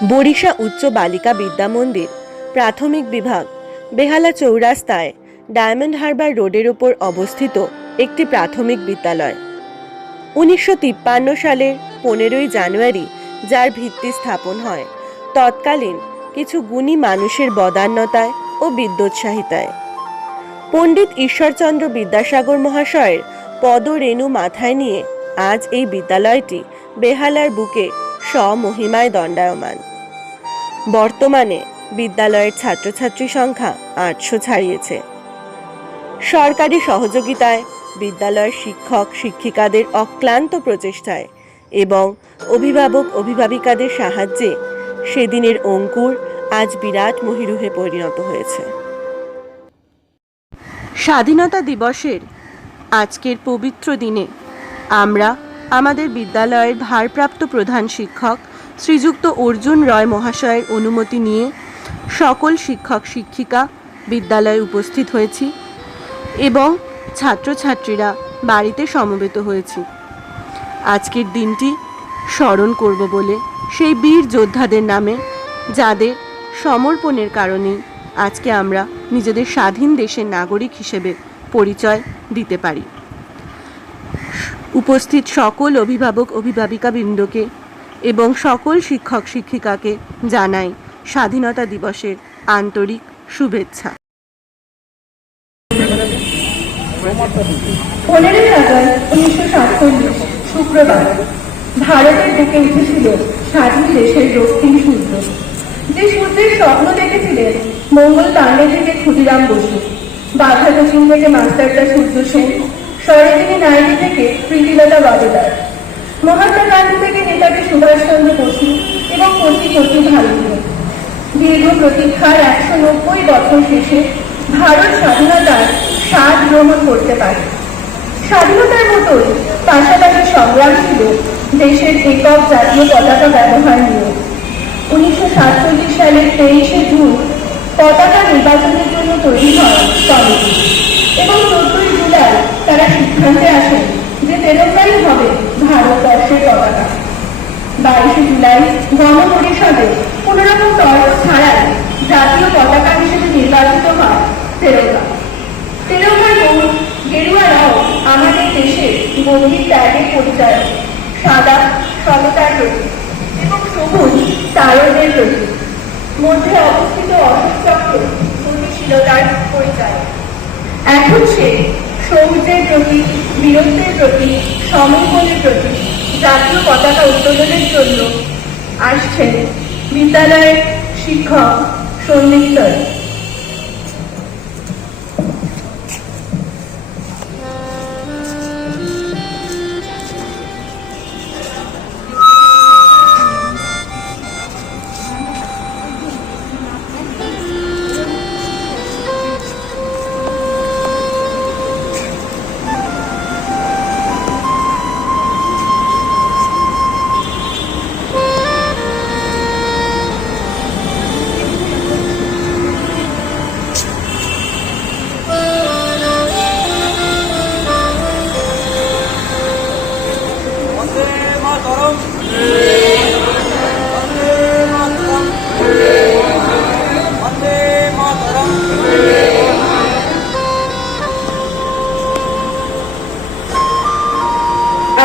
বরিশা উচ্চ বালিকা বিদ্যা মন্দির প্রাথমিক বিভাগ বেহালা চৌরাস্তায় ডায়মন্ড হারবার রোডের উপর অবস্থিত একটি প্রাথমিক বিদ্যালয়। 1953 সালের 15ই জানুয়ারি যার ভিত্তি স্থাপন হয় তৎকালীন কিছু গুণী মানুষের বদান্যতায় ও বিদ্যোৎসাহিতায়। পণ্ডিত ঈশ্বরচন্দ্র বিদ্যাসাগর মহাশয়ের পদরেণু মাথায় নিয়ে আজ এই বিদ্যালয়টি বেহালার বুকে স্বমহিমায় দণ্ডায়মান। বর্তমানে বিদ্যালয়ের ছাত্রছাত্রী সংখ্যা 800 ছাড়িয়েছে। সরকারি সহযোগিতায় বিদ্যালয়ের শিক্ষক শিক্ষিকাদের অক্লান্ত প্রচেষ্টায় এবং অভিভাবক অভিভাবিকাদের সাহায্যে সেদিনের অঙ্কুর আজ বিরাট মহিরুহে পরিণত হয়েছে। স্বাধীনতা দিবসের আজকের পবিত্র দিনে আমরা আমাদের বিদ্যালয়ের ভারপ্রাপ্ত প্রধান শিক্ষক শ্রীযুক্ত অর্জুন রয় মহাশয়ের অনুমতি নিয়ে সকল শিক্ষক শিক্ষিকা বিদ্যালয়ে উপস্থিত হয়েছি এবং ছাত্রছাত্রীরা বাড়িতে সমবেত হয়েছি। আজকের দিনটি স্মরণ করব বলে সেই বীর যোদ্ধাদের নামে যাদের সমর্পণের কারণে আজকে আমরা নিজেদের স্বাধীন দেশের নাগরিক হিসেবে পরিচয় দিতে পারি। উপস্থিত সকল অভিভাবক অভিভাবিকাবৃন্দকে এবং সকল শিক্ষক শিক্ষিকাকে জানাই স্বাধীনতা দিবসের আন্তরিক শুভেচ্ছা। 15ই আগস্ট 1947 শুক্রবার ভারতের বুকে উঠেছিল স্বাধীন দেশের রক্তিম সূর্য। যে সূর্যের স্বপ্ন দেখেছিলেন মঙ্গল পাণ্ডে থেকে ক্ষুদিরাম বসু, বাঘা কোচিং থেকে মাস্টারদা সূর্য সেন, সরোজিনী নাইডু থেকে প্রীতিলতা ওয়াদেদার, মহাত্মা গান্ধী থেকে নেতাজি সুভাষচন্দ্র বসু এবং কোটি কোটি ভারতীয়। দীর্ঘ প্রতীক্ষার 190 বছর শেষে ভারত স্বাধীনতার স্বাদ গ্রহণ করতে পারে। স্বাধীনতার মতোই পাশাপাশি সংগ্রাম ছিল দেশের একক জাতীয় পতাকা ব্যবহার নিয়ে। 1947 সালের 23শে জুন পতাকা নির্বাচনের জন্য তৈরি হয় কমিটি এবং 14ই জুলাই তারা সিদ্ধান্তে আসেন যে তেরঙ্গাই হবে ভারতবর্ষের পতাকা। 22শে জুলাই গণপরিষদে কোনোরকম তর্ক ছাড়াই জাতীয় পতাকা হিসেবে নির্বাচিত হয় তেরঙ্গা। তেরঙ্গার গেরুয়া রং আমাদের দেশের গভীর ত্যাগের পরিচয়, সাদা সমতার প্রতীক এবং সবুজ তারদের প্রতীক, মধ্যে অবস্থিত অশোক চক্র গতিশীলতার পরিচয়। এখন সে সৌর্যের প্রতীক, বীরত্বের প্রতীক, সমর্পণের প্রতীক। জাতীয় পতাকা উত্তোলনের জন্য আসছেন বিদ্যালয়ের শিক্ষক সন্দিগ্ধ।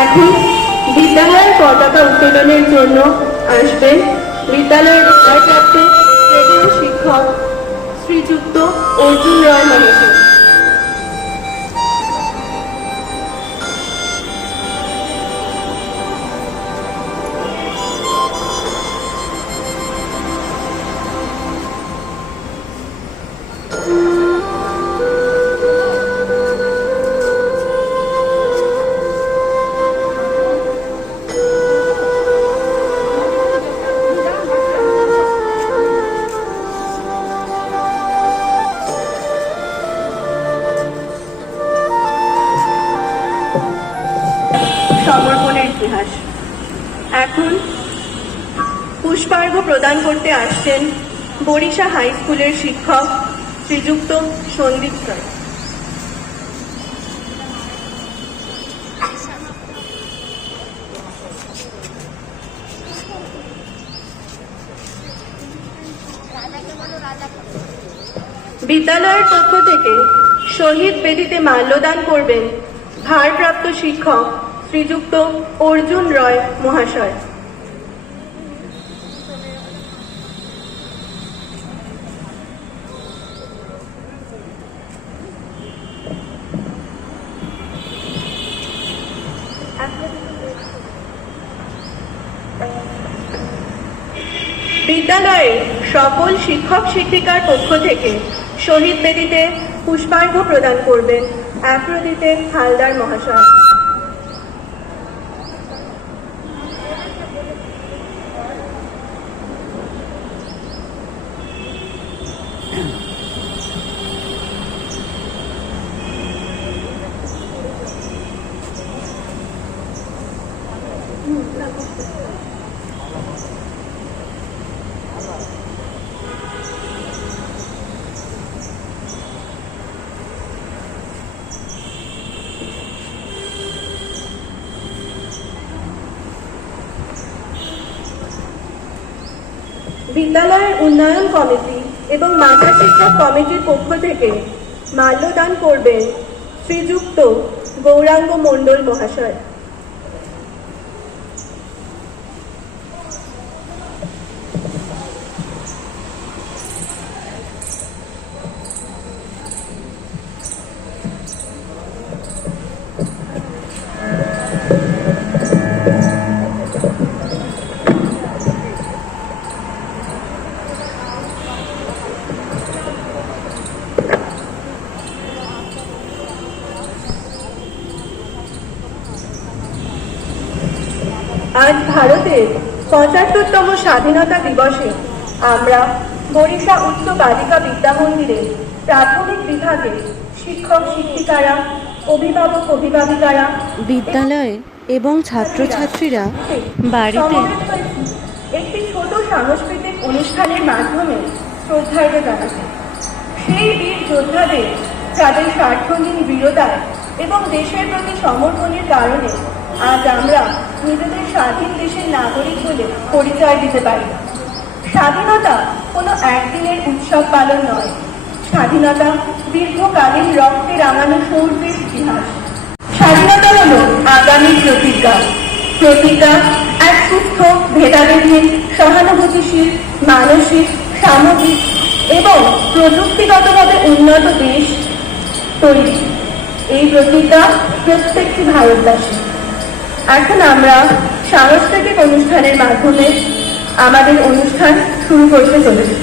এখন বিদ্যালয়ের পতাকা উত্তোলনের জন্য আসবেন বিদ্যালয়ের ভারপ্রাপ্ত প্রধান শিক্ষক শ্রীযুক্ত অর্জুন রয় মহাশয়। সমর্পণের ইতিহাস। এখন পুষ্পার্ঘ্য প্রদান করতে আসছেন বরিশা হাই স্কুলের শিক্ষক শ্রীযুক্ত সন্দীপ রায়। বিদ্যালয়ের পক্ষ থেকে শহীদ বেদিতে মাল্যদান করবেন ভারপ্রাপ্ত শিক্ষক শ্রীযুক্ত অর্জুন রয় মহাশয়। বিদ্যালয়ের সকল শিক্ষক শিক্ষিকার পক্ষ থেকে শহীদ বেদিতে পুষ্পার্ঘ্য প্রদান করবেন আফ্রোদিতে হালদার মহাশয়। বিদ্যালয়ের উন্নয়ন কমিটি এবং মাতা শিক্ষক কমিটির পক্ষ থেকে মাল্যদান করবেন শ্রীযুক্ত গৌরাঙ্গ মণ্ডল মহাশয়। আজ ভারতের ৭৫তম স্বাধীনতা দিবসে আমরা বরিশা উচ্চ বালিকা বিদ্যা মন্দিরে প্রাথমিক বিভাগে শিক্ষক শিক্ষিকারা, অভিভাবক অভিভাবিকারা, বিদ্যালয়ে এবং ছাত্রছাত্রীরা বাড়িতে একটি ছোট সাংস্কৃতিক অনুষ্ঠানের মাধ্যমে শ্রদ্ধার্ঘ্য জানাতে। সেই বীর যোদ্ধাদের তাদের স্বার্থহীন বীরতায় এবং দেশের প্রতি সমর্পণের কারণে আজ আমরা নিজেদের স্বাধীন দেশের নাগরিক বলে পরিচয় দিতে পারি। স্বাধীনতা কোনো একদিনের উৎসব পালন নয়, স্বাধীনতা দীর্ঘকালীন রক্তে রাঙানো শৌর্যের ইতিহাস। স্বাধীনতা হল আগামীর প্রতিজ্ঞা। প্রতিজ্ঞা এক সুস্থ, ভেদাভেদহীন, সহানুভূতিশীল, মানসিক, সামাজিক এবং প্রযুক্তিগতভাবে উন্নত দেশ তৈরি। এই প্রতিজ্ঞা প্রত্যেকটি ভারতবাসী। এখন আমরা সাংস্কৃতিক অনুষ্ঠানের মাধ্যমে আমাদের অনুষ্ঠান শুরু করতে চলেছি।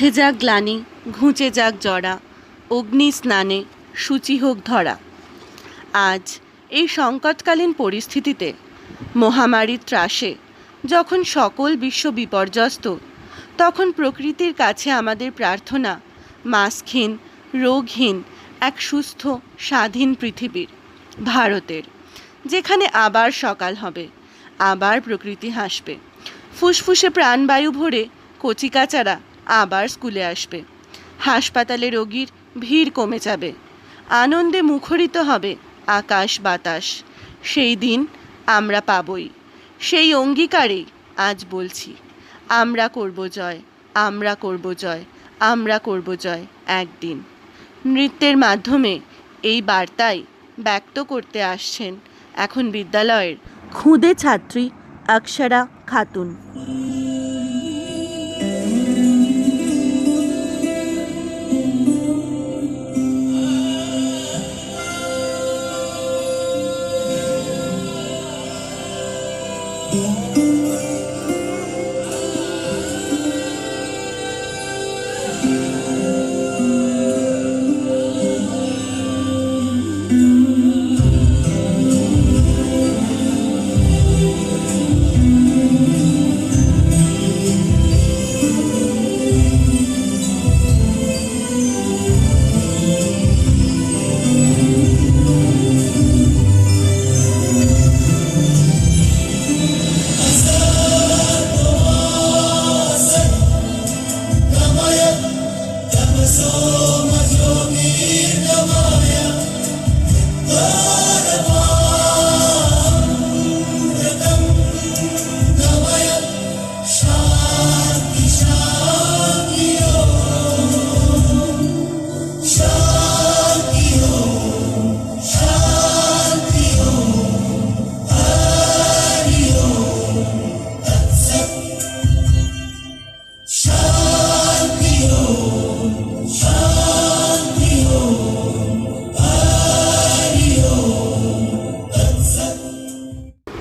মুছে যাক গ্লানি, ঘুঁচে যাক জরা, অগ্নি স্নানে সূচি হোক ধরা। আজ এই সংকটকালীন পরিস্থিতিতে, মহামারীর ত্রাসে, যখন সকল বিশ্ব বিপর্যস্ত, তখন প্রকৃতির কাছে আমাদের প্রার্থনা মাস্কহীন, রোগহীন এক সুস্থ স্বাধীন পৃথিবীর, ভারতের, যেখানে আবার সকাল হবে, আবার প্রকৃতি হাসবে, ফুসফুসে প্রাণবায়ু ভরে কচিকাচারা আবার স্কুলে আসবে, হাসপাতালে রোগীর ভিড় কমে যাবে, আনন্দে মুখরিত হবে আকাশ বাতাস। সেই দিন আমরা পাবই। সেই অঙ্গীকারেই আজ বলছি, আমরা করব জয়, আমরা করব জয়, আমরা করব জয় একদিন। নৃত্যের মাধ্যমে এই বার্তাই ব্যক্ত করতে আসছেন এখন বিদ্যালয়ের খুদে ছাত্রী অক্ষরা খাতুন।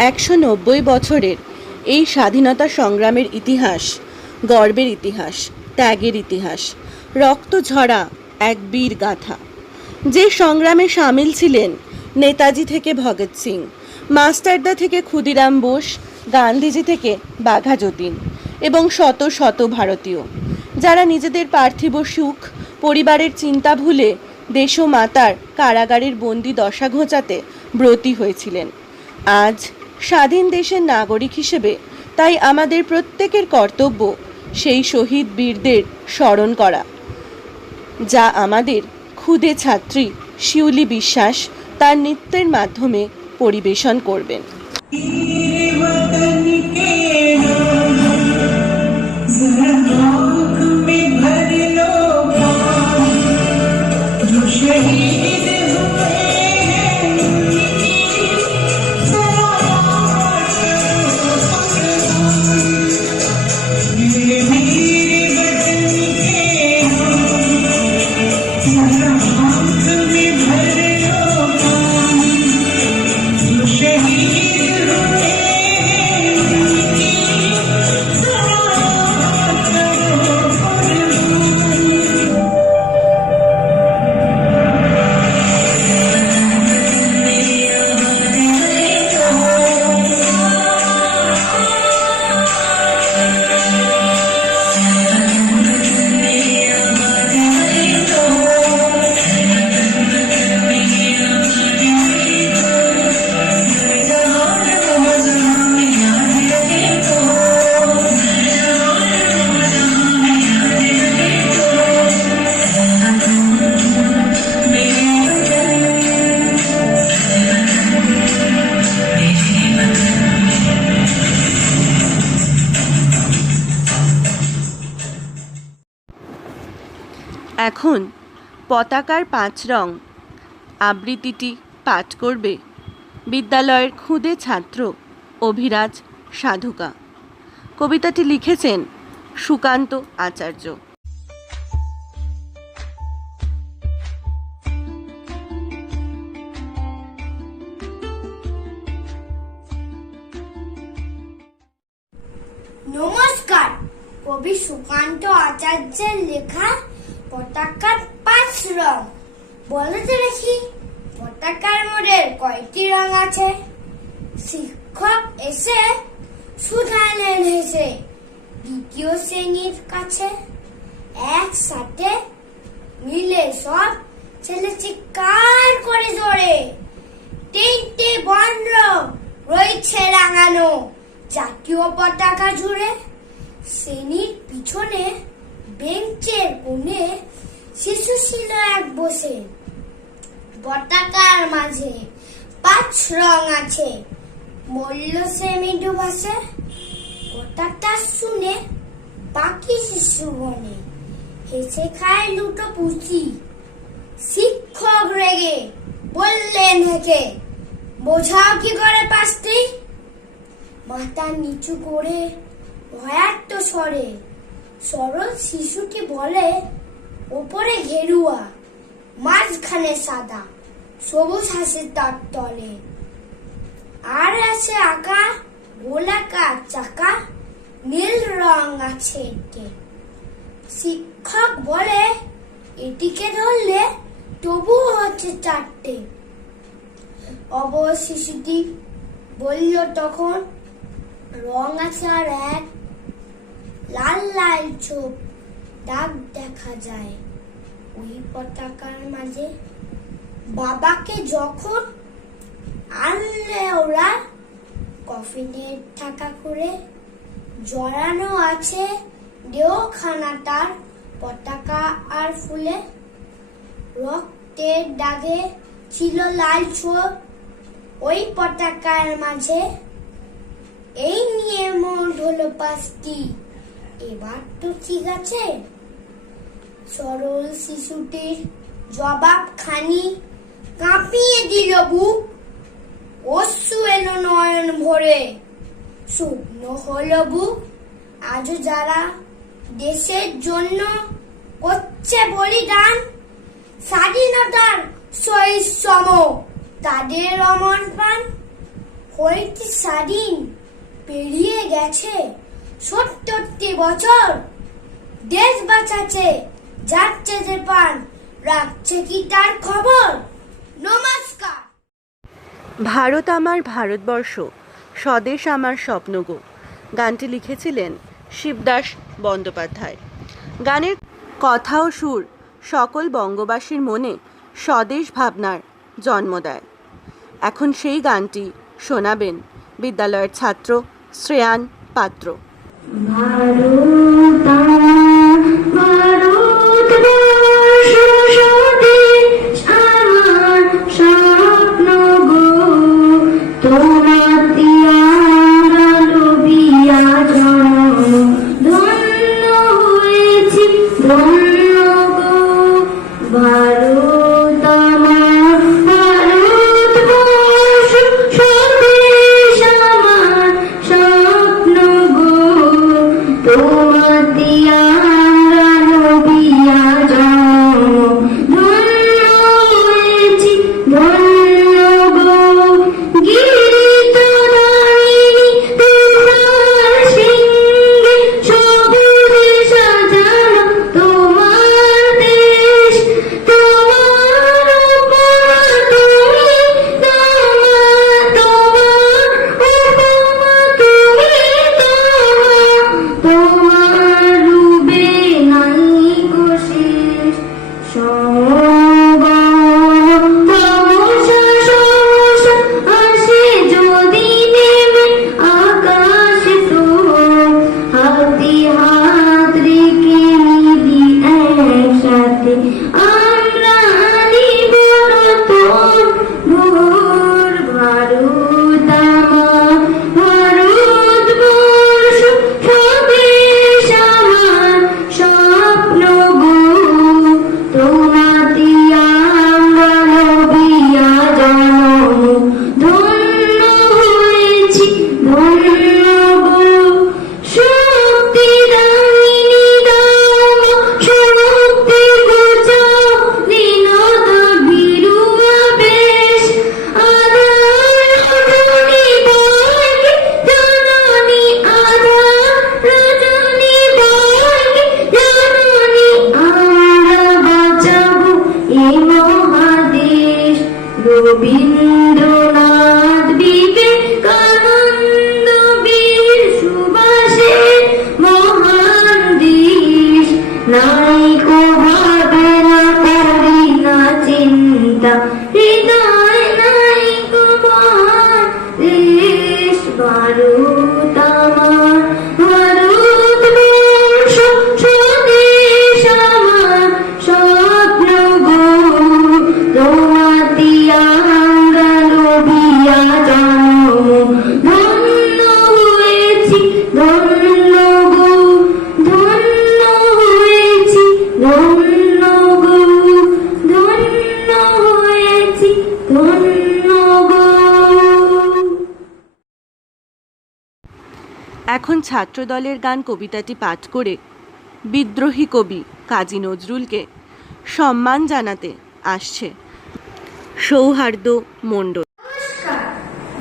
একশো 90 বছরের এই স্বাধীনতা সংগ্রামের ইতিহাস গর্বের ইতিহাস, ত্যাগের ইতিহাস, রক্ত ঝরা এক বীর গাথা। যে সংগ্রামে সামিল ছিলেন নেতাজি থেকে ভগৎ সিং, মাস্টারদা থেকে ক্ষুদিরাম বোস, গান্ধীজি থেকে বাঘা যতীন এবং শত শত ভারতীয়, যারা নিজেদের পার্থিব সুখ, পরিবারের চিন্তা ভুলে দেশ ও মাতার কারাগারের বন্দি দশা ঘোচাতে ব্রতী হয়েছিলেন। আজ স্বাধীন দেশের নাগরিক হিসেবে তাই আমাদের প্রত্যেকের কর্তব্য সেই শহীদ বীরদের স্মরণ করা, যা আমাদের খুদে ছাত্রী শিউলি বিশ্বাস তার নৃত্যের মাধ্যমে পরিবেশন করবেন। এখন পতাকার 5 রং আবৃত্তিটি পাঠ করবে বিদ্যালয়ের খুদে ছাত্র অভিরাজ সাধুকা। কবিতাটি লিখেছেন সুকান্ত আচার্য। নমস্কার, কবি সুকান্ত আচার্যের লেখা পতাকার 5 রং। বলতে দেখি পতাকার মোড়ের কয়টি রং আছে? শিক্ষক এসে শুধালেন হেসে দ্বিতীয় শ্রেণীর কাছে। একসাথে মিলে সব ছেলে চিৎকার করে জোরে, 3টে বর্ণ রয়েছে রাঙানো জাতীয় পতাকা জুড়ে। শ্রেণীর পিছনে বেঞ্চের কোণে শিশু ছিল এক বসে। পতাকার মাঝে 5 রং আছে, বলল সে মৃদু ভাষে। কথাটা শুনে বাকি শিশু বনে হেসে খায় লুটো পুচি। শিক্ষক রেগে বললেন হেঁকে, বোঝাও কি করে 5টি? মাথা নিচু করে ভয়ার্ত স্বরে সরল শিশুটি বলে, ওপরে ঘেরুয়া, মাঝখানে সাদা, সবুজ হাসির তার তলে। আর আছে আঁকা গোলাকার চাকা, নীল রং আছে এতে। শিক্ষক বলে, এটিকে ধরলে তবুও হচ্ছে 4টে। অবশ শিশুটি বলল তখন, রং আছে আর এক, লাল লাল ছোপ দাগ দেখা যায় ওই পতাকার মাঝে। বাবাকে যখন আনলে ওরা কফিনের ঢাকা করে, জড়ানো আছে দেওখানাটার পতাকা আর ফুলে। রক্তের দাগে ছিল লাল ছোপ ওই পতাকার মাঝে। এই নিয়ে মোট হলো 5টি, এবার তো ঠিক আছে। সরল শিশুটির জবাব খানি কাঁপিয়ে দিল বুক, অশ্রু এলো নয়ন ভরে, শুকনো হলো বুক। আজও যারা দেশের জন্য করছে বলিদান, স্বাধীনতার শহীদ সম তাদের অমর প্রাণ। হইতে স্বাধীন পেরিয়ে গেছে 70টি বছর, দেশ বাঁচাচ্ছে যাচ্ছে যে পান, রাখছে কি তার খবর? নমস্কার। ভারত আমার ভারতবর্ষ, স্বদেশ আমার স্বপ্ন গো। গানটি লিখেছিলেন শিবদাস বন্দ্যোপাধ্যায়। গানের কথা ও সুর সকল বঙ্গবাসীর মনে স্বদেশ ভাবনার জন্ম দেয়। এখন সেই গানটি শোনাবেন বিদ্যালয়ের ছাত্র শ্রেয়ান পাত্র। তোমার দিয়া মারুত আমার, মারুত মোর স্বদেশ আমার, স্বপ্ন গো তোমাতি আঙ্গা লোভিয়া জন্ম, ধন্য হয়েছি ধন্য গো, ধন্য হয়েছি ধন্য গো, ধন্য হয়েছি ধন্য গো। এখন ছাত্রদলের গান কবিতাটি পাঠ করে বিদ্রোহী কবি কাজী নজরুলকে সম্মান জানাতে আসছে সৌহার্দ্য মণ্ডল। নমস্কার।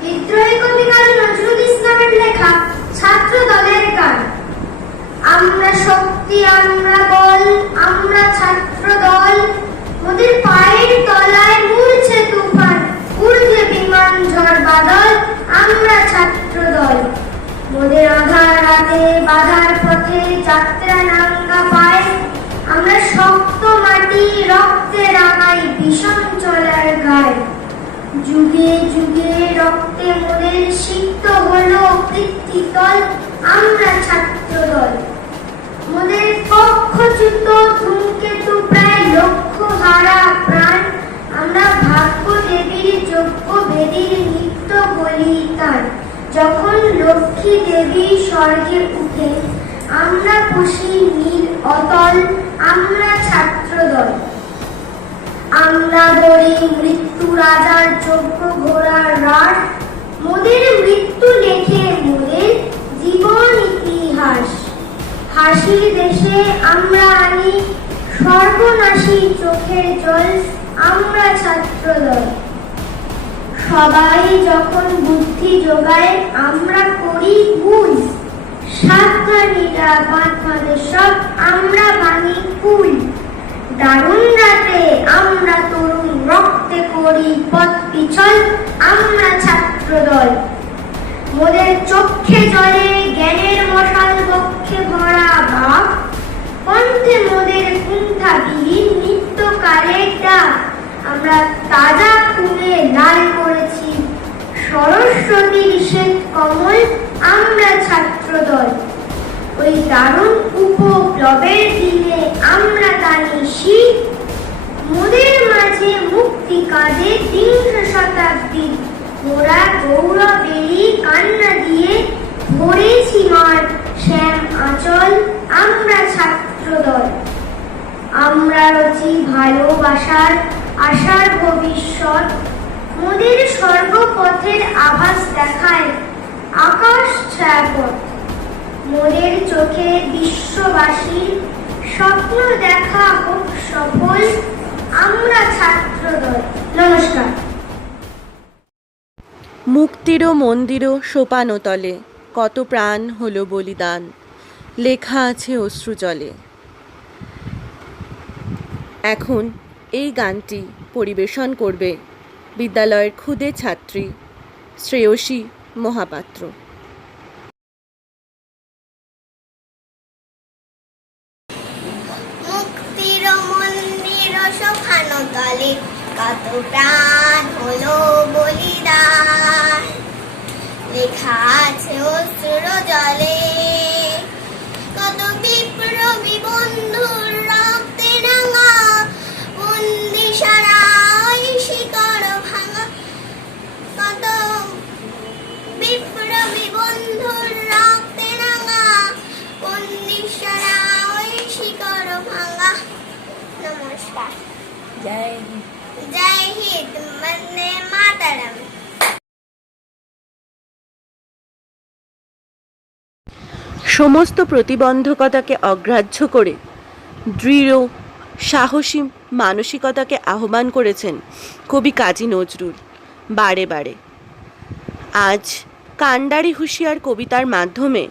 বিদ্রোহী কবি কাজী নজরুল ইসলামের লেখা ছাত্র দলের গান। আমরা শক্তি, আমরা বল, আমরা ছাত্র দল, মোদের পায়ের তলায় মুড়ছে তুফান, উড়ছে বিমান ঝড় বাদল, আমরা ছাত্র দল। মোদের আধার রাতে বাধার পথে যাত্রা নাঙ্গা পায়, আমরা শক্ত মাটি রক্তে রাঙাই ভীষণ চলার গায়। যুগে যুগে রক্তে মোদের সিক্ত হলো কৃত্তিতল, আমরা ছাত্র দল। মোদের কক্ষচ্যুত ধূমকেতু প্রায় লক্ষ হারা প্রাণ, আমরা ভাগ্য দেবীর যোগ্য বেদীর নিত্য বলিদান। যখন লক্ষ্মী দেবী স্বর্গে উঠে আমরা পুষি নীল অতল, আমরা ছাত্র দল। আমরা ধরি মৃত্যু রাজার যোগ্য ঘোড়ার রাট, মোদের মৃত্যু লেখে মোদের জীবন ইতিহাস। হাসির দেশে আমরা আনি সর্বনাশী চোখের জল, আমরা ছাত্র দল। সবাই যখন বুদ্ধি যোগায় আমরা করি ভুল, সাবধানীরা বাঁধ বাঁধে সব আমরা ভাঙি কুল। দারুণ রাতে আমরা তরুণ রক্তে করি পথ পিছল, আমরা ছাত্র দল। মোদের চক্ষে জলে জ্ঞানের মশাল বক্ষে ভরা ভাব, কণ্ঠে মোদের কুণ্ঠাবিহীন নিত্যকালের ডাক। আমরা তাজা খুনে লাল করেছি সরস্বতীর শ্বেত কমল, আমরা ছাত্র দল। ওই দারুণ উপপ্লবের দিনে আমরা টানি শীত, মোদের মাঝে মুক্তি কাঁদে বিংশ শতাব্দীর। মোরা গৌরবেরই কান্না দিয়ে ভরেছি মার শ্যাম আঁচল, আমরা ছাত্র দল। আমরা রচি ভালোবাসার আশার ভবিষ্যৎ, মোদের স্বর্গপথের আভাস দেখায় আকাশ ছায়াপথ। মোদের চোখে বিশ্ববাসীর স্বপ্ন দেখা হোক সফল, আমরা ছাত্র দল। নমস্কার। মুক্তিরও মন্দিরও সোপানতলে কত প্রাণ হলো বলিদান, লেখা আছে অশ্রু জলে। এখন এই গানটি পরিবেশন করবে বিদ্যালয়ের ক্ষুদে ছাত্রী শ্রেয়সী মহাপাত্র। মুক্তির মন্দির সোপানতলে কত প্রাণ হলো বলিদান, লেখা আছে অশ্রু জলে। কত বিপ্লবী বন্ধুর রক্তে রাঙা, বন্দি সারা ওই শিকড় ভাঙা। কত বিপ্লবী বন্ধুর রক্তে রাঙা, বন্দি সারা ওই শিকড় ভাঙা। নমস্কার। জয় হিন্দ। জয় হিন্দ। বন্দে মাতরম। সমস্ত প্রতিবন্ধকতাকে অগ্রাহ্য করে দৃঢ় সাহসী মানসিকতাকে আহ্বান করেছেন কবি কাজী নজরুল বারে বারে। আজ কান্ডারি হুঁশিয়ার কবিতার মাধ্যমে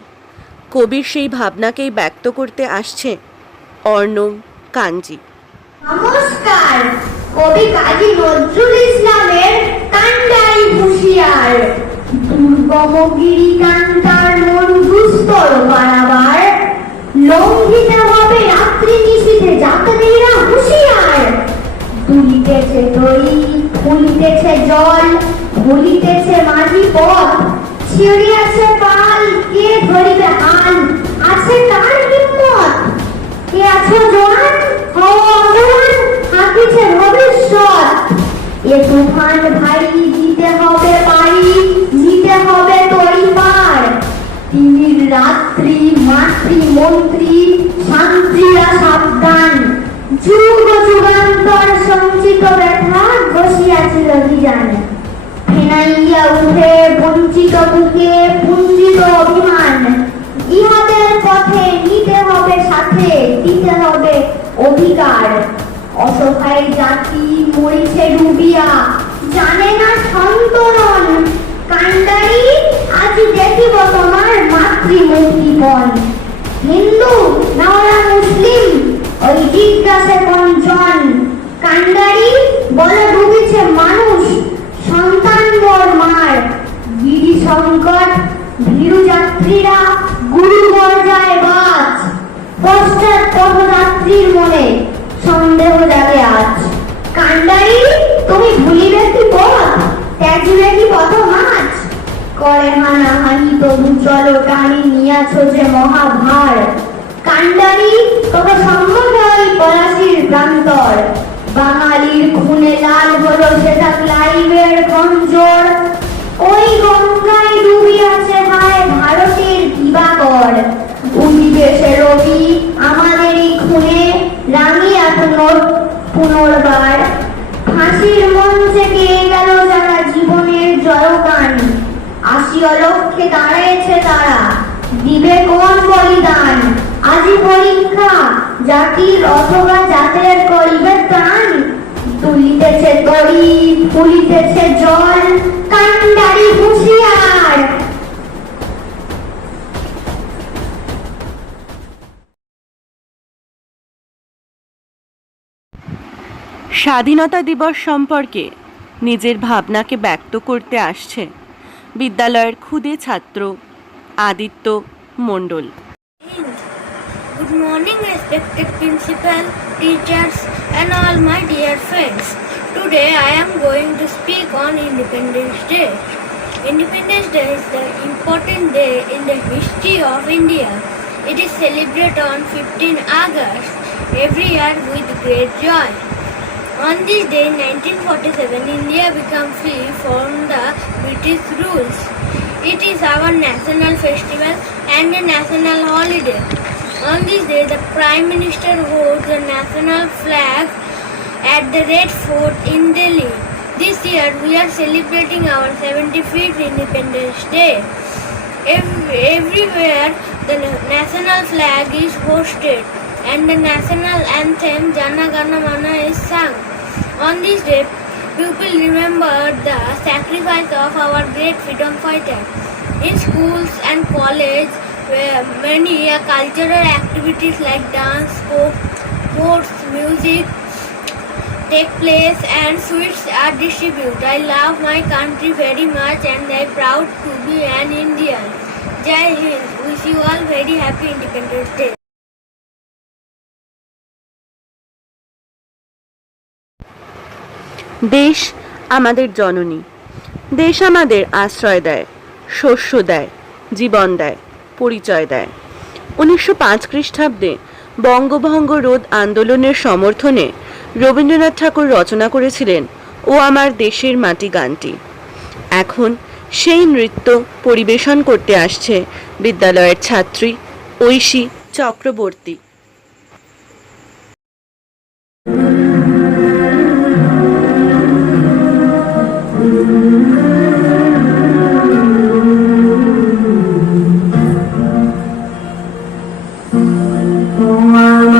কবির সেই ভাবনাকেই ব্যক্ত করতে আসছে অর্ণব কাঞ্জি। নমস্কার। কবি কাজী নজরুল ইসলামের কান্ডারি হুঁশিয়ার। দুর্গম গিরিকান্তার মরু দুস্তর পারাবার, লঙ্ঘিতে হবে রাত্রি নিশীথে যাত্রীরা হুঁশিয়ার। দুলিতেছে দই, ফুলিতেছে জল, ভুলিতেছে মাঝি পথ, ছিড়িয়াছে পাল, কে ধরিবে হাল, আছে কার হিম্মত? কে আছো জোয়ান, হও অগ্রগান, হাঁকিছে ভবিষ্যৎ। এ তুফান ভাই দিতে হবে পারি, দিতে হবে তরিপার। তিমির রাত্রি, মাতৃ মন্ত্রী, শান্তিরা সাবধান। যুগ যুগান্তর সঞ্চিত ব্যথা বসিয়াছিল অভিযান। ফেনাইয়া উঠে বঞ্চিত বুকে পুঞ্জিত অভিমান। ইহাদের পথে নিতে হবে সাথে, দিতে হবে অধিকার। অসহায় জাতি মরিছে ডুবিয়া, জানে না সন্তরণ। কান্ডারি আজ দেখিব তোমার মাতৃমূর্তিপণ। হিন্দু না ওরা মুসলিম, ওই জিজ্ঞাসে কোনজন? কান্ডারি বলে ডুবিছে মানুষ, সন্তান মোর মার। গিরি সংকট ভীরু যাত্রীরা গুরু মর্যায় বাজ। পশ্চাৎ পথযাত্রীর মনে সন্দেহ জাগে আজ। কান্ডারি তুমি ভুলিবে কি পথ, ত্যাজিবে কি পথ মাছ? করে হানাহানি তবু চলো টানি, নিয়াছ যে মহাভার। কান্ডারি তবে সম্মুখে ওই পলাশির প্রান্তর। বাঙালির খুনে লাল হলো সেটা ক্লাইভের খঞ্জর। ওই গঙ্গায় ডুবিয়াছে হায় ভারতের দিবাকর। উদিবে সে রবি আমাদেরই খুনে, রাঙিয়া পুনর্বার। ফাঁসির মঞ্চে গেয়ে গেল যারা জীবনের জয়গান। আশি অলক্ষে দাঁড়িয়েছে তারা, দিবে কোন বলিদান? আজি পরীক্ষা জাতির অথবা জাতের করিবে প্রাণ। তুলিতেছে তরি, ফুলিতেছে জল, কান্ডারি হুঁশিয়ার। স্বাধীনতা দিবস সম্পর্কে নিজের ভাবনাকে ব্যক্ত করতে আসছে বিদ্যালয়ের ক্ষুদে ছাত্র আদিত্য মণ্ডল। Good morning, respected principal, teachers, and all my dear friends. Today I am going to speak on Independence Day. Independence Day is the important day in the history of India. It is celebrated on 15 August every year with great joy. On this day, 1947, India became free from the British rules. It is our national festival and a national holiday. On this day, the Prime Minister holds the national flag at the Red Fort in Delhi. This year, we are celebrating our 75th Independence Day. Everywhere, the national flag is hoisted and the national anthem Jana Gana Mana is sung. On this day, people remember the sacrifice of our great freedom fighter. In schools and colleges, where many cultural activities like dance, sports, music take place and sweets are distributed. I love my country very much and I am proud to be an Indian. Jai Hind. Wish you all very happy Independence Day. দেশ আমাদের জননী, দেশ আমাদের আশ্রয় দেয়, শস্য দেয়, জীবন দেয়, পরিচয় দেয়। 1905 খ্রিস্টাব্দে বঙ্গভঙ্গ রোধ আন্দোলনের সমর্থনে রবীন্দ্রনাথ ঠাকুর রচনা করেছিলেন ও আমার দেশের মাটি গানটি। এখন সেই নৃত্য পরিবেশন করতে আসছে বিদ্যালয়ের ছাত্রী ঐশী চক্রবর্তী। তোমার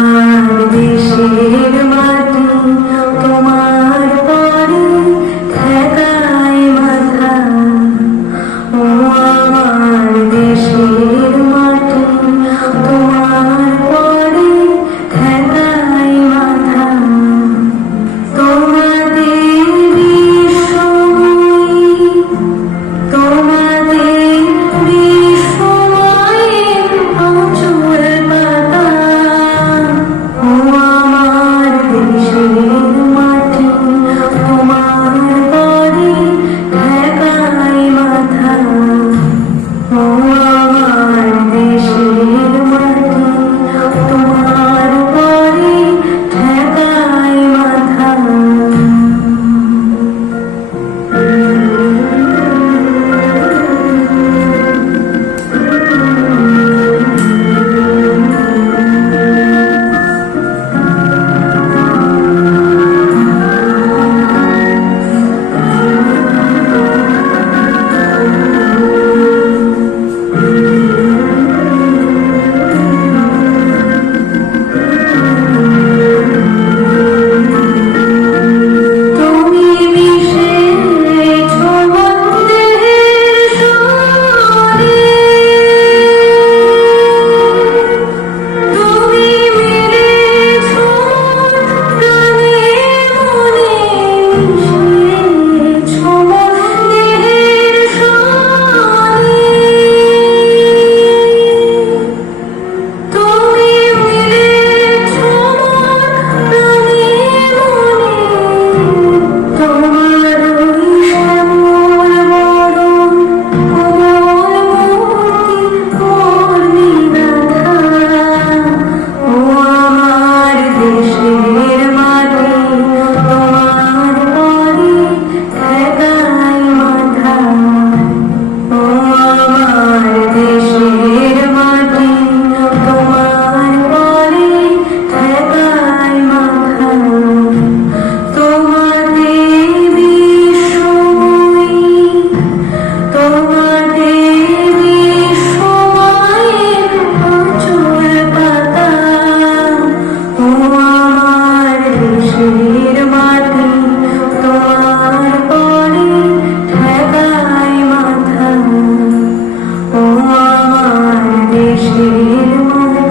দেশের মতো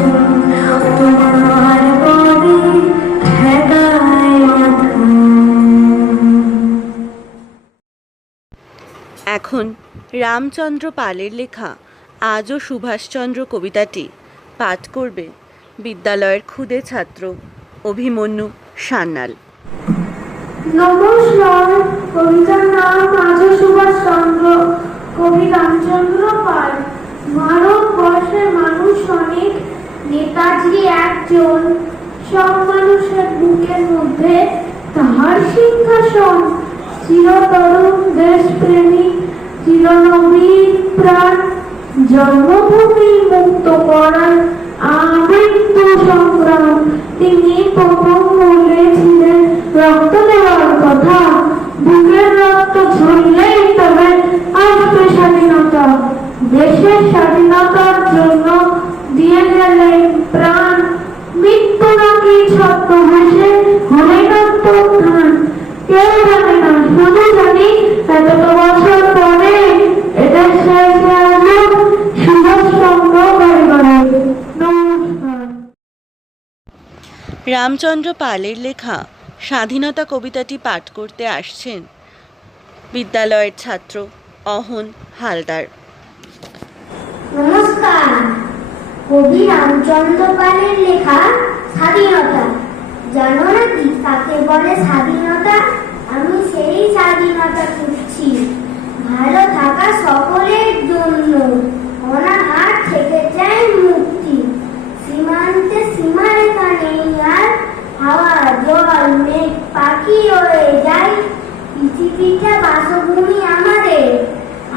তোমার পরে ঠেকায় মাথা। এখন রামচন্দ্র পালের লেখা আজও সুভাষচন্দ্র কবিতাটি পাঠ করবে বিদ্যালয়ের ক্ষুদে ছাত্র অভিমন্যু সান্যাল। নমস্কার, কবিতার নাম আজও সুভাষচন্দ্র, কবি রামচন্দ্র পাল। ভারতবর্ষের মানুষ অনেক, নেতাজি একজন, সব মানুষের বুকের মধ্যে তাহার সিংহাসন। চিরতরুণ দেশপ্রেমী, চিরনবীন প্রাণ, জন্মভূমি মুক্ত করার আমৃত্যু সংগ্রাম। তিনি প্রথম বলেছিলেন রক্ত দেওয়ার কথা, বুকের রক্ত ঝরলেই তবে আসবে স্বাধীনতা। দেশের স্বাধীনতার জন্য দিয়ে গেলেন প্রাণ, মৃত্যু নাকি ছদ্মবেশে হলে নত্যুত্থান। কেউ জানে না, শুধু জানি এত বছর পরে এদের শেষে আসবে সুভাষচন্দ্র পরিবারে। নমস্কার। রামচন্দ্র পালের লেখা স্বাধীনতা কবিতাটি পাঠ করতে আসছেন বিদ্যালয়ের ছাত্র অহন হালদার। নমস্কার, কবি রামচন্দ্র পালের লেখা স্বাধীনতা। জানো নাকি কাকে বলে স্বাধীনতা? আমি সেই স্বাধীনতা খুঁজছি, ভালো থাকা সকলের জন্য, অনাহার থেকে চাই মুক্তি। সীমান্তে সীমারেখা নেই আর, হাওয়া জল মেঘ পাখি হয়ে যায়। পৃথিবীটা বাসভূমি আমাদের,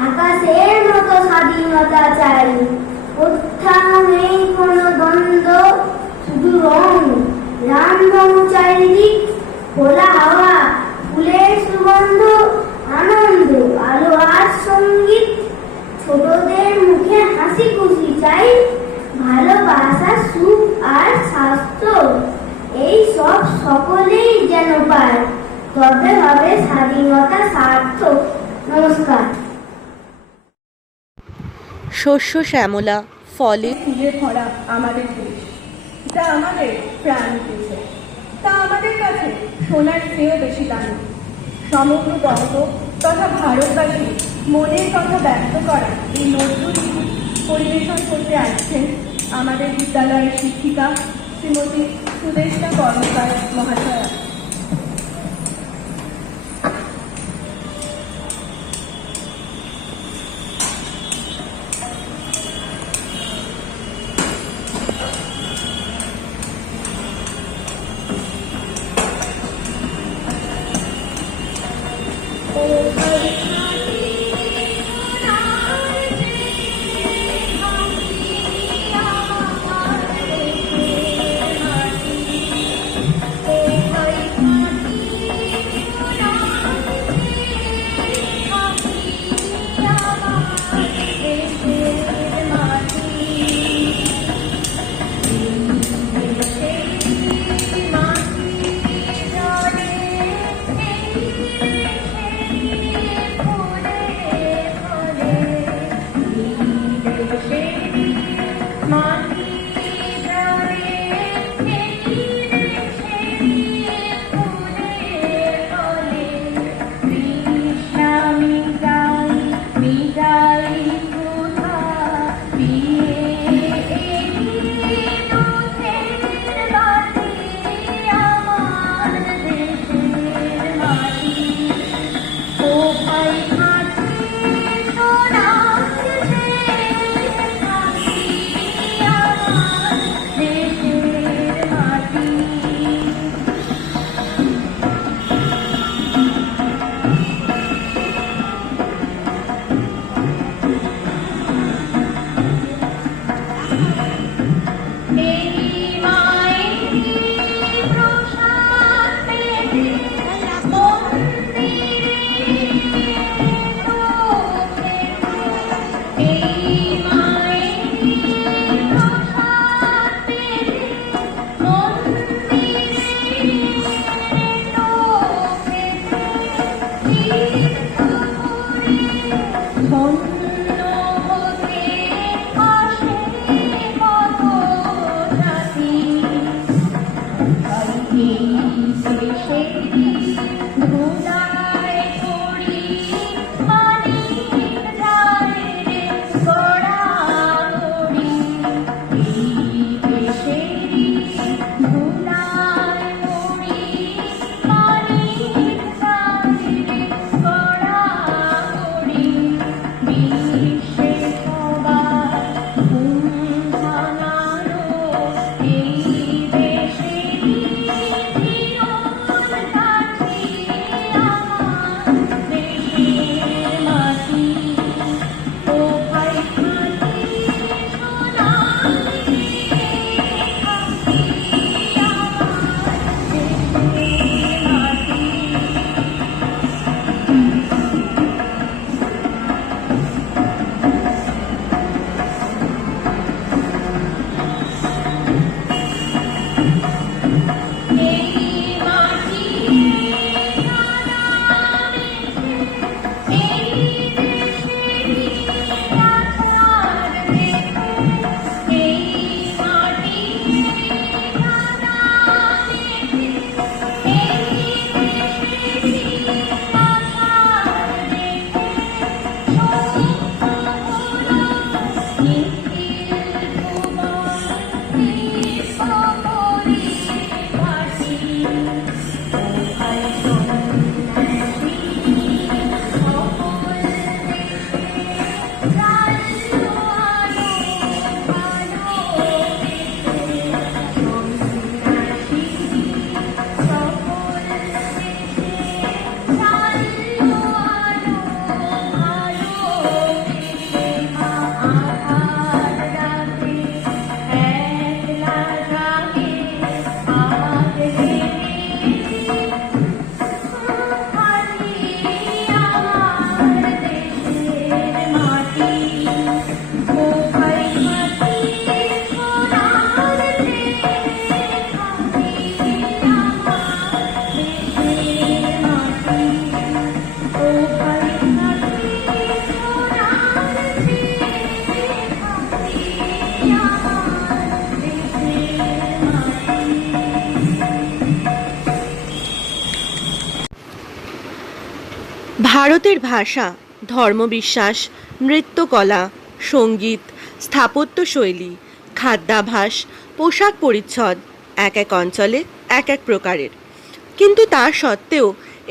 আকাশের মতো স্বাধীনতা চাই। কোথাও নেই কোনো দ্বন্দ্ব, শুধু রং, রামরং চারিদিক, খোলা হাওয়া, ফুলের সুগন্ধ, আনন্দ, আলো আর সঙ্গীত। ছোটদের মুখে হাসি খুশি চাই, ভালোবাসা, সুখ আর স্বাস্থ্য। এই সব সকলেই যেন পায়, তবে হবে স্বাধীনতা সার্থক। নমস্কার। শস্য শ্যামলা, ফলে ফুলে ভরা আমাদের দেশ, যা আমাদের প্রাণ দিয়েছে, তা আমাদের কাছে সোনার চেয়েও বেশি দামি। সমগ্র বঙ্গ তথা ভারতবাসী মনের কথা ব্যক্ত করা এই নজরুল গীতি পরিবেশন করতে আসছেন আমাদের বিদ্যালয়ের শিক্ষিকা শ্রীমতী সুদেষ্টা কর্মকার মহাশয়া। ভারতের ভাষা, ধর্মবিশ্বাস, নৃত্যকলা, সঙ্গীত, স্থাপত্যশৈলী, খাদ্যাভ্যাস, পোশাক পরিচ্ছদ এক এক অঞ্চলে এক এক প্রকারের। কিন্তু তা সত্ত্বেও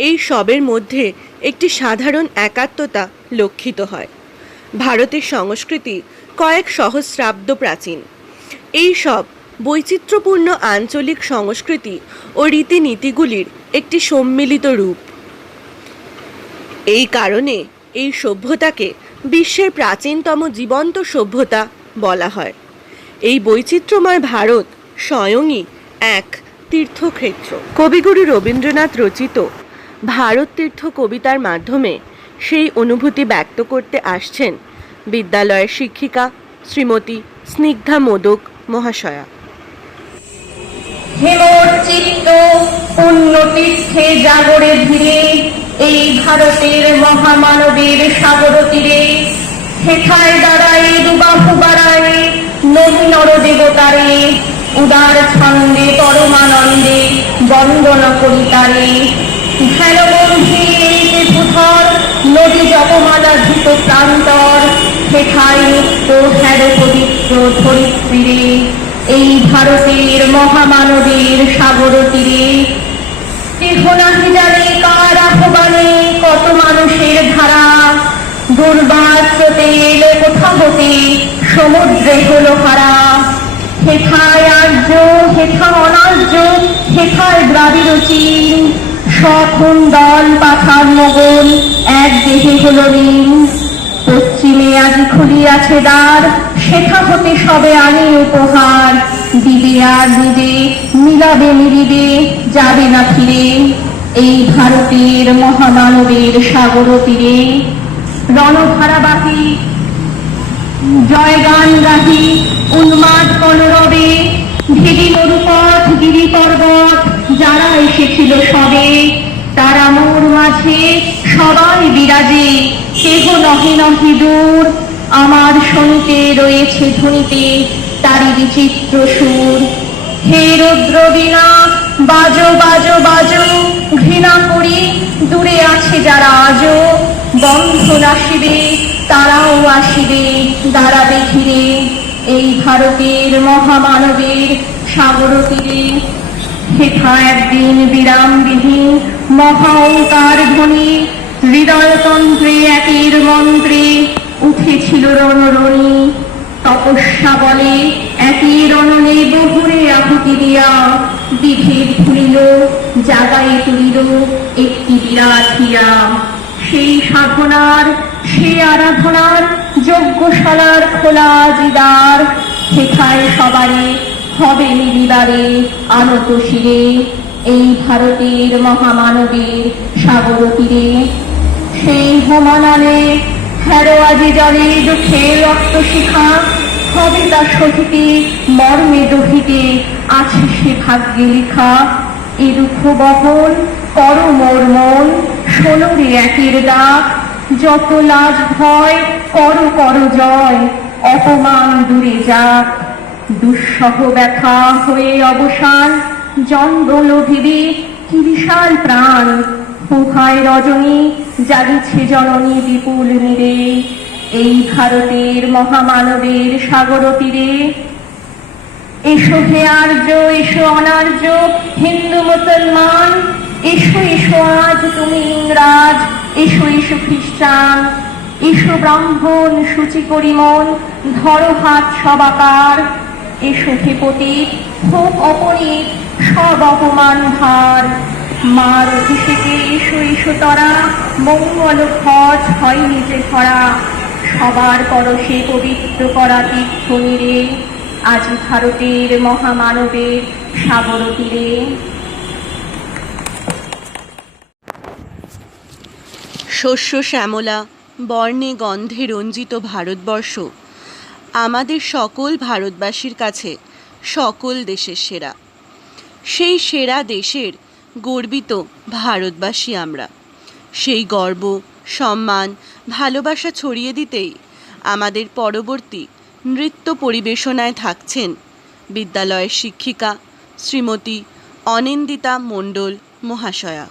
এই সবের মধ্যে একটি সাধারণ একাত্মতা লক্ষিত হয়। ভারতের সংস্কৃতি কয়েক সহস্রাব্দ প্রাচীন। এই সব বৈচিত্র্যপূর্ণ আঞ্চলিক সংস্কৃতি ও রীতিনীতিগুলির একটি সম্মিলিত রূপ। এই কারণে এই সভ্যতাকে বিশ্বের প্রাচীনতম জীবন্ত সভ্যতা বলা হয়। এই বৈচিত্র্যময় ভারত স্বয়ংই এক তীর্থক্ষেত্র। কবিগুরু রবীন্দ্রনাথ রচিত ভারত তীর্থ কবিতার মাধ্যমে সেই অনুভূতি ব্যক্ত করতে আসছেন বিদ্যালয়ের শিক্ষিকা শ্রীমতী স্নিগ্ধা মোদক মহাশয়া। হেমচিত্ত পুণ্যতীর্থে জাগরে ধীরে এই ভারতের মহামানবের সাগর তীরে হেথায় দাঁড়ায় দুবাহু বাড়ায় নবী নর দেবতারে উদার ছন্দে পরমানন্দে বন্দনা করি তারে ধ্যানবন্ধী এই ভূধর নদী জপমালা ধৃত প্রান্তর হেথায় নিত্য হ্যার পবিত্র ধরিত্রীরে এই ভারতের মহামানবের সাগর তীরে কেহ নাহি জানে কার আহ্বানে কত মানুষের ধারা দুর্বার স্রোতে এলো কোথা হতে সমুদ্রে হলো হারা হেথায় আর্য হেথা অনার্য হেথায় দ্রাবিড় চীন সখন দল পাথার মোগল এক দেহে হলো ঋণ পশ্চিমে আজি খুলিয়াছে দ্বার সেথা হতে সবে আনে উপহার দিবে আর নিবে মিলাবে মিলিবে যাবে না ফিরে এই ভারতের মহামানবের সাগর তীরে রণধারাবাহী জয়গান গাহি উন্মাদ কলরবে ভেদি মরুপথ গিরি পর্বত যারা এসেছিল সবে তারা মোর মাঝে সবাই বিরাজে কেহ নহে নহে দূর আমার শনিতে রয়েছে ধ্বনিতে তারি বিচিত্র সুর হে রুদ্র বীণা বাজো বাজো বাজো ঘৃণা করি দূরে আছে যারা আজও বন্ধন আসিবে তারাও আসিবে দাঁড়াবে ঘিরে এই ভারতের মহামানবের সাগর তীরে হেথা একদিন বিরামবিহীন মহাঙ্কার ধ্বনি হৃদয়তন্ত্রে একের মন্ত্রে উঠেছিল রণরণী তপস্যা বলে একের অনলে বহুরে আহুতি দিয়া বিভেদ ভুলিল জাগায় তুলিল একটি বিরাট হিয়া সেই সাধনার সে আরাধনার যজ্ঞশালার খোলা জিদার হেথায় সবারে হবে মিলিবারে আনত শিরে এই ভারতের মহামানবের সাগর তীরে সেই হোমানালে হেরো আজি জলে দুঃখে রক্ত শিখা হবে তা সহিতে মর্মে দহিতে আছে সে ভাগ্যে লিখা এ দুঃখ বহন কর মোর মন শোনো রে একের ডাক যত লাজ ভয় কর কর জয় অপমান দূরে যাক দুঃসহ ব্যথা হয়ে অবসান জন্মল ভেবে কি বিশাল প্রাণ পোহায় রজনী জাগিছে জননী বিপুল নীরে এই ভারতের মহামানবের সাগর তীরে এসো হে আর্য এসো অনার্য হিন্দু মুসলমান এসো এসো আজ তুমি ইংরাজ এসো এসো খ্রিস্টান এসো ব্রাহ্মণ সূচি করি মন ধরো হাত সবাকার এসো হে পতিত হোক অপরিত সব অপমান ভার মার অভিষেকে এসো এসো তরা মঙ্গল খজ হয় নিজে ভরা সবার পরশে পবিত্র করা তীর্থ নীরে আজ ভারতের মহামানবের সাগর তীরে। শস্য শ্যামলা বর্ণে গন্ধে রঞ্জিত ভারতবর্ষ আমাদের সকল ভারতবাসীর কাছে সকল দেশের সেরা। সেই সেরা দেশের গর্বিত ভারতবাসী আমরা। সেই গর্ব সম্মান ভালোবাসা ছড়িয়ে দিতেই আমাদের পরবর্তী নৃত্য পরিবেশনায় থাকছেন বিদ্যালয়ের শিক্ষিকা শ্রীমতী অনিন্দিতা মণ্ডল মহাশয়া।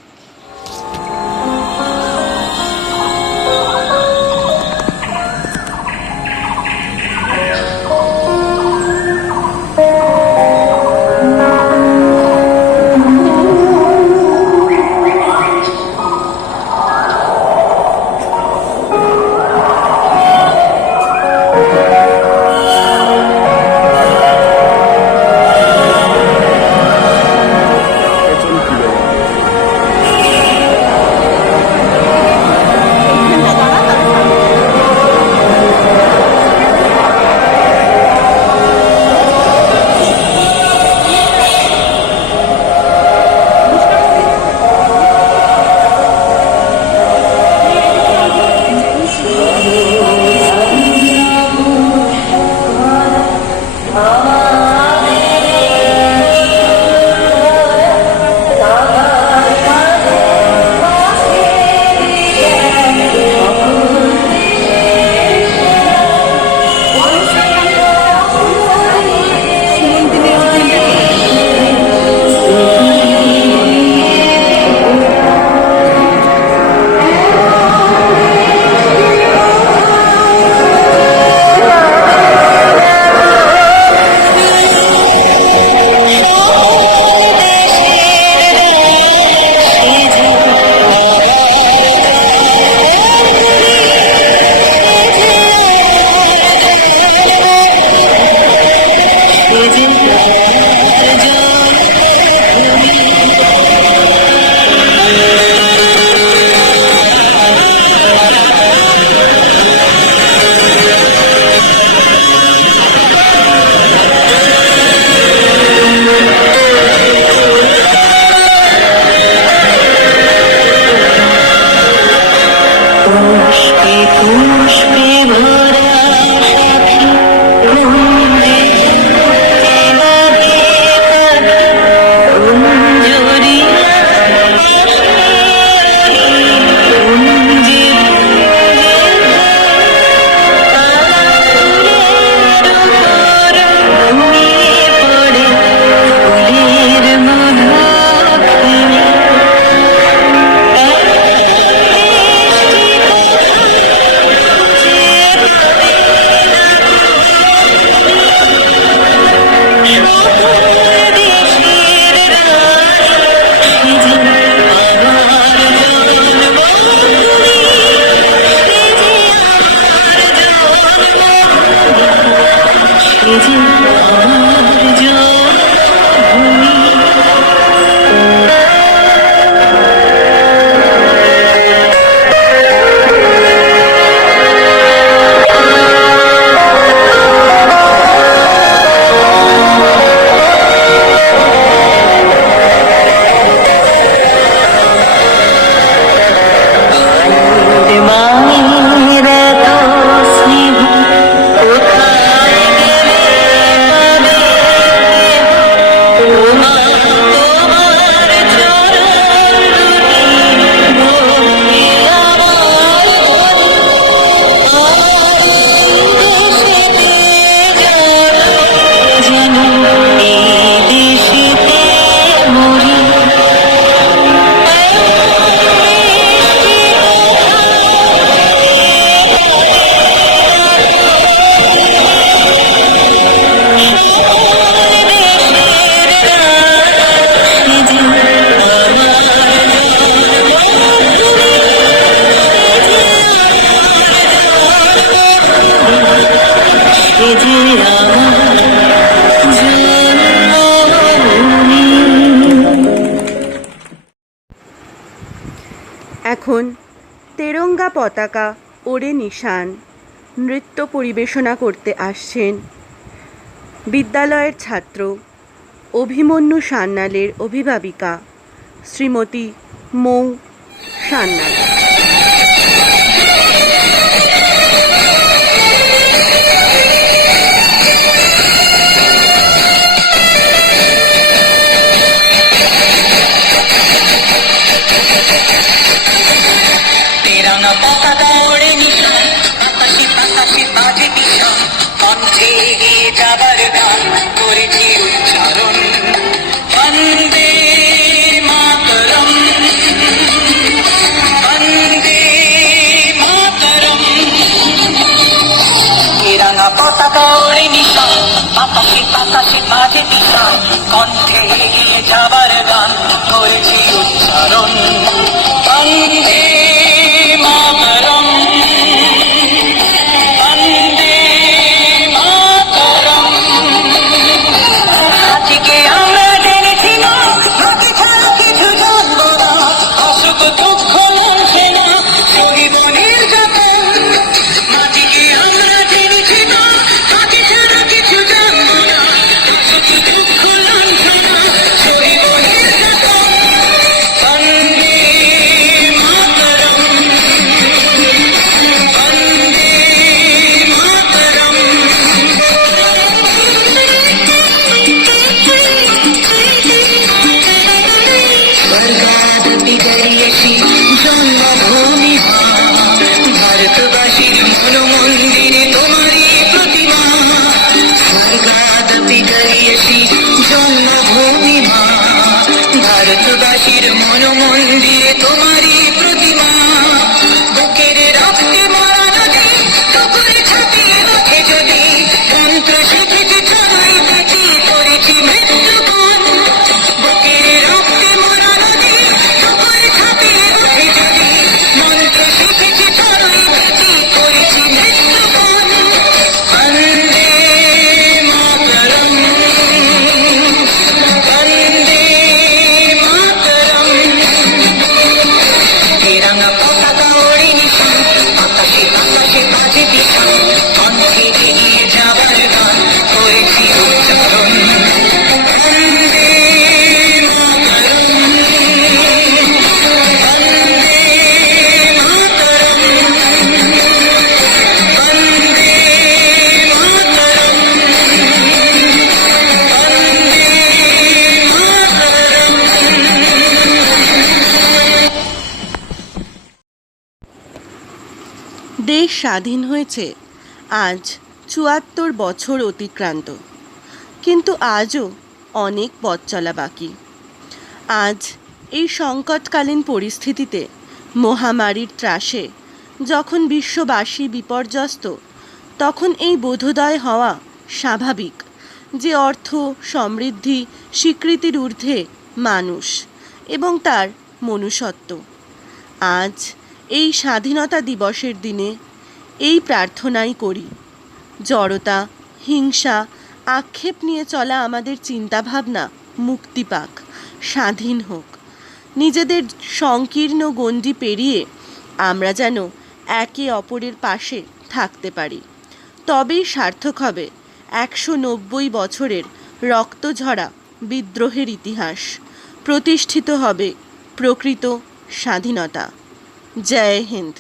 এখন তেরঙ্গা পতাকা ওড়ে নিশান নৃত্য পরিবেশনা করতে আসছেন বিদ্যালয়ের ছাত্র অভিমন্যু সান্যালের অভিভাবিকা শ্রীমতী মৌ সান্যাল। তেরঙ্গা পতাকা ওড়ে নিশান, আকাশে বাতাসে বাজে নিশান, কণ্ঠে আকাশে মাঝে বিশাল কণ্ঠে এগিয়ে যাবার গান করেছি উচ্চারণ বন্দে মাতরম বন্দে মাতরম। আজকে আমরা জেনেছি না মাটি ছাড়া কিছু জানবো না, অসুখ দুঃখ মনছে না শহীদ নির্যাতন। মাটিকে আমরা জেনেছি না মাটি ছাড়া কিছু জানবো না, অসুখ দুঃখ মনছে না শহীদ নির্যাতন। বন্দে মাতরম বন্দে মাতরম। স্বর্গাদপি গরিয়সি জন্মভূমি ভারতবাসীর মন মন্দিরে তোমারই প্রতিমা। স্বর্গাদপি গরিয়সি জন্মভূমি ভারতবাসীর মন মন্দিরে তোমারই প্রতিমা। বুকের রক্তে মরা নদী টুকুরে ছাপিয়ে ওঠে যদি, মন্ত্র শিখেছি ছড়াই বেঁচে করেছি মৃত্যুবরণ। বুকের রক্তে মরা নদী টুকুরে ছাপিয়ে ওঠে যদি, মন্ত্র শিখেছি ছড়াই বেঁচে করেছি মৃত্যুবরণ। বন্দে মাতরম বন্দে মাতরম। তিরঙ্গা পতাকা ওড়ে নিশান আকাশে আকাশে বাজে বিশাল কণ্ঠে এগিয়ে যাবার গান করেছি উচ্চারণ বন্দে মাতরম বন্দে মাতরম বন্দে মাতরম দেশ স্বাধীন হয়েছে আজ ৭৪ বছর অতিক্রান্ত, কিন্তু আজও অনেক পথ চলা বাকি। আজ এই সংকটকালীন পরিস্থিতিতে মহামারীর ত্রাসে যখন বিশ্ববাসী বিপর্যস্ত, তখন এই বোধোদয় হওয়া স্বাভাবিক যে অর্থ, সমৃদ্ধি, স্বীকৃতির ঊর্ধ্বে মানুষ এবং তার মনুষ্যত্ব। আজ এই স্বাধীনতা দিবসের দিনে এই প্রার্থনাই করি, জড়তা, হিংসা, আক্ষেপ নিয়ে চলা আমাদের চিন্তাভাবনা মুক্তি পাক, স্বাধীন হোক। নিজেদের সংকীর্ণ গণ্ডি পেরিয়ে আমরা যেন একে অপরের পাশে থাকতে পারি। তবেই সার্থক হবে ১৯০ বছরের রক্তঝরা বিদ্রোহের ইতিহাস, প্রতিষ্ঠিত হবে প্রকৃত স্বাধীনতা। জয় হিন্দ।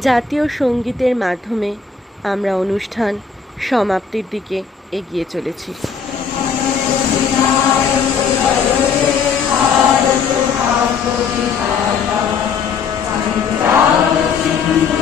জাতীয় সঙ্গীতের মাধ্যমে আমরা অনুষ্ঠান সমাপ্তির দিকে এগিয়ে চলেছি। Thank you.